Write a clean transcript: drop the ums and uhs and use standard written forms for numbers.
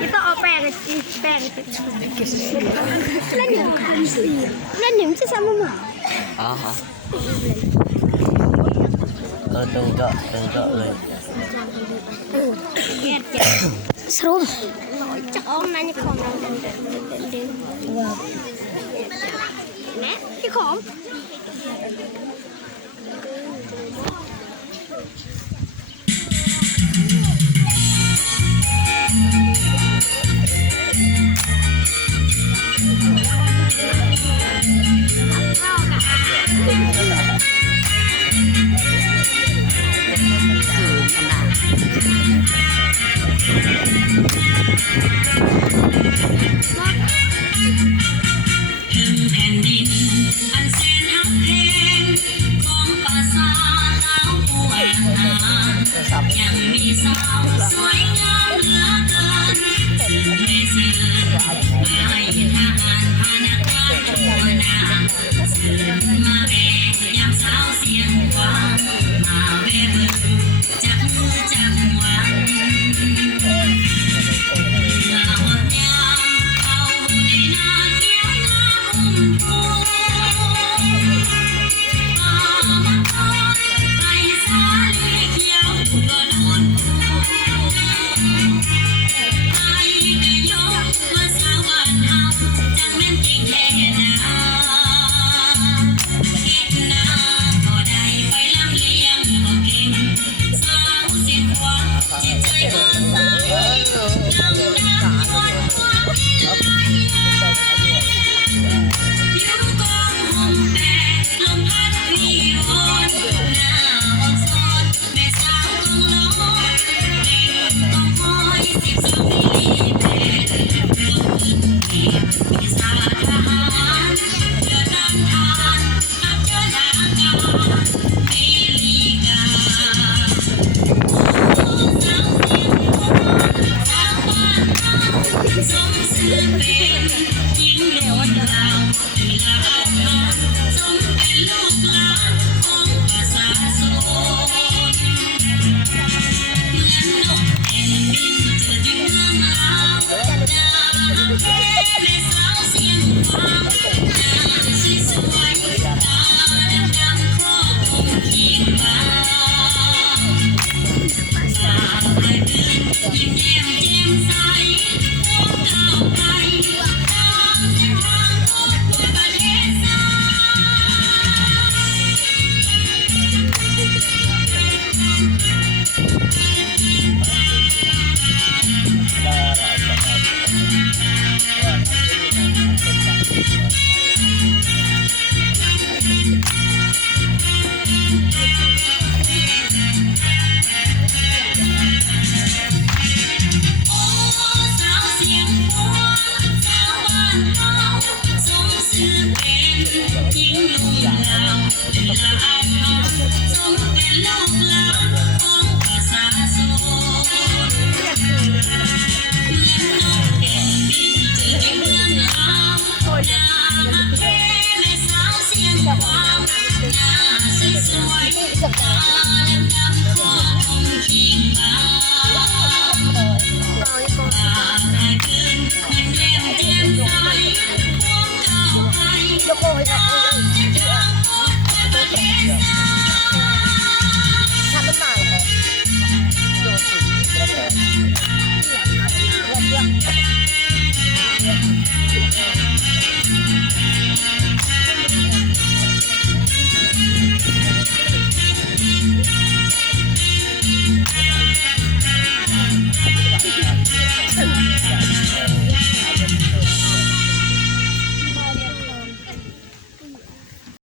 นี่ต้องเอาแป้งแป้งแล้วหนึ่งจะซ้ำมั้ง อ๋อฮะđừng rồi Srum. Oh, meine kommen. Ne? Die kommen.ยังมีสาวสวยงามเหลือเกินสื่อไม่สื่อไม่ทหารพนักงานทั่วหน้าสื่อมาเองยังสาวเสียงกว้างมาเวเบิร์จับมือจับหวังเมื่อหมดยามเข้าในนาเขียวนาคุ้มฟูป่ามังกรไปสาลีเขียวก็นอน ยิ้มแย้มแจ่มใส